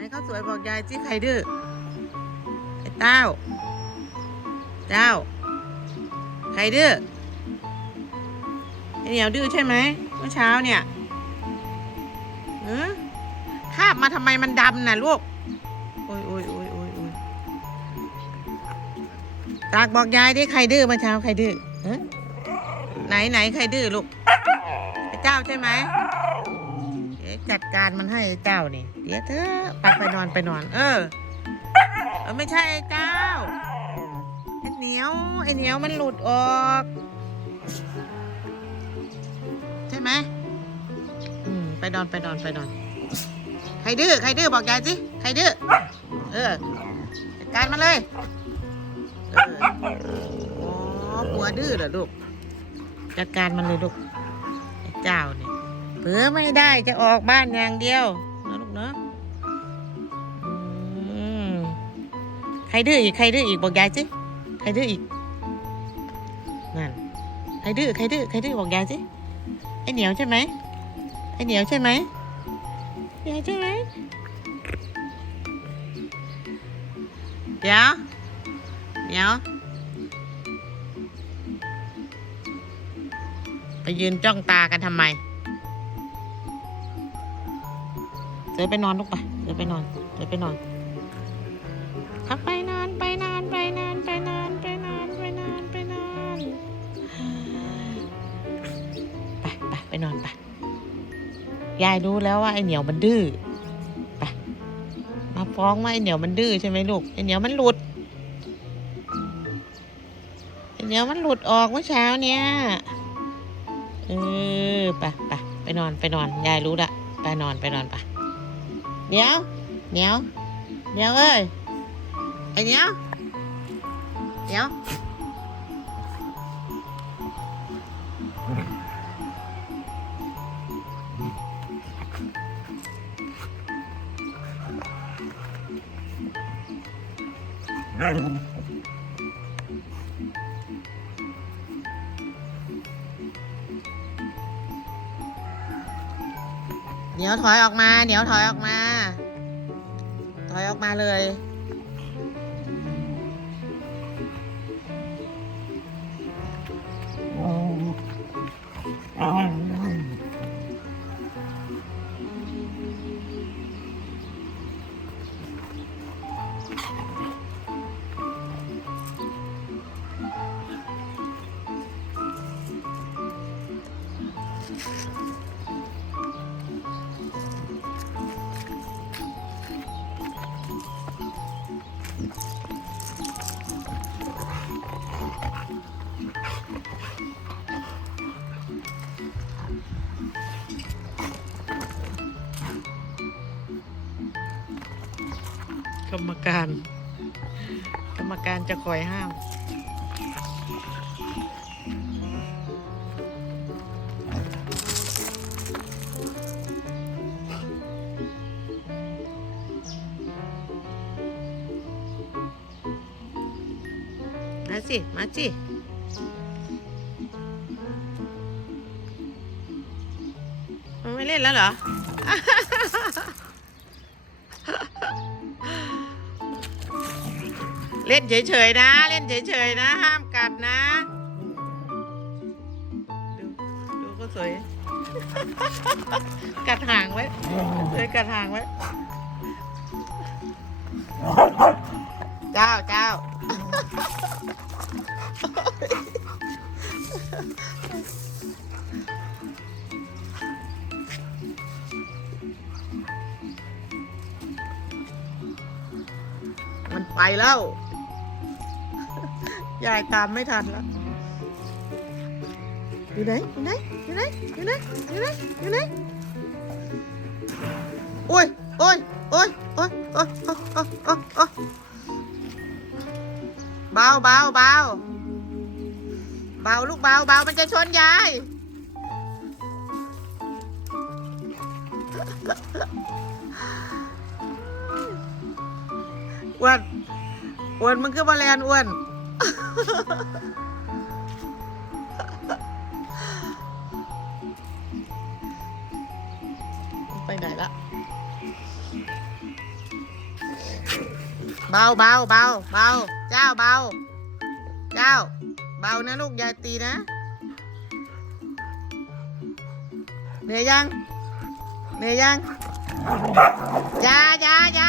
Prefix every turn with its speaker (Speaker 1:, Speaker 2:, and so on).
Speaker 1: นข้าวสวยบอกยายที่ใครดื้อไอ้เต้า เจ้า ใครดื้อไอ้เหนียวดื้อใช่ไหมเมื่อเช้าเนี่ยเออคาบมาทำไมมันดำน่ะลูก โอ้ยโอ้ยโอ้ยโอ้ยโอ้ยตากบอกยายดิใครดื้อเมื่อเช้าใครดื้อไหนไหนใครดื้อลูกไอ้เจ้าใช่ไหม จัดการมันให้เจ้านี่ เดี๋ยวเธอไปไปนอนไปนอน เออเออไม่ใช่ไอ้เจ้าไอ้เหนียวไอ้เหนียวมันหลุดออก ใช่ไหมอืมไปนอนไปนอนไปนอน ใครดื้อใครดื้อบอกยายสิใครดื้อเออจัดการมาเลยเอออ๋อหัวดื้อเหรอลูกจัดการมันเลยลูกไอ้เจ้าเนี่ย เผือไม่ได้จะออกบ้านอย่างเดียวนะลูกเนาะใครดื้ออีกใครดื้ออีกบอกยายสิใครดื้ออีกนั่นใครดื้อใครดื้อใครดื้อบอกยายสิไอเหนียวใช่ไหมไอเหนียวใช่ไหมเหนียวใช่ไหมเดี๋ยวเดี๋ยวไปยืนจ้องตากันทำไม เสือไปนอนลูกไปเสือไปนอนเสือไปนอนเอาไปนอนไปนอนไปนอนไปนอนไปนอนไปนอนไปนอนไปไปไปนอนไป ยายรู้แล้วว่าไอเหนียวมันดื้อ ไป มาฟ้องว่าไอเหนียวมันดื้อใช่ไหมลูก ไอเหนียวมันหลุด ไอเหนียวมันหลุดออกเมื่อเช้าเนี่ยเออ ไปไปไปนอนไปนอน ยายรู้ละ ไปนอนไปนอนไป Đéo Đéo Đéo ơi. Anh Đéo Đéo Thank you. เหนียวเดี๋ยวถอยออกมา เดี๋ยวถอยออกมา ถอยออกมาเลย กรรมการ กรรมการจะคอยห้ามมาสิ มาสิมันไม่เล่นแล้วเหรอ เล่นเฉยๆนะ เล่นเฉยๆนะ ห้ามกัดนะ ดูดูก็สวย กัดหางไว้สวยกัดหางไว้ เจ้าเจ้ามันไปแล้ว ยายตามไม่ทันแล้วอยู่ไหนอยู่ไหนอยู่ไหนอยู่ไหนอยู่ไหนอยู่ไหนโอ้ยโอ้ยโอ้ยโอ้ยโอ้ยโอ้ยโอ้ยโอ้ยโอ้ยเบาเบาเบาเบาลูกเบาเบามันจะชนยายอ้วนอ้วนมึงคือมาแลนอ้วน ไปไหนละเบาเบาเบาเบาเจ้าเบา เจ้า เบานะลูกย่าตีนะเหนื่อยยังเหนื่อยยังอย่าอย่าอย่า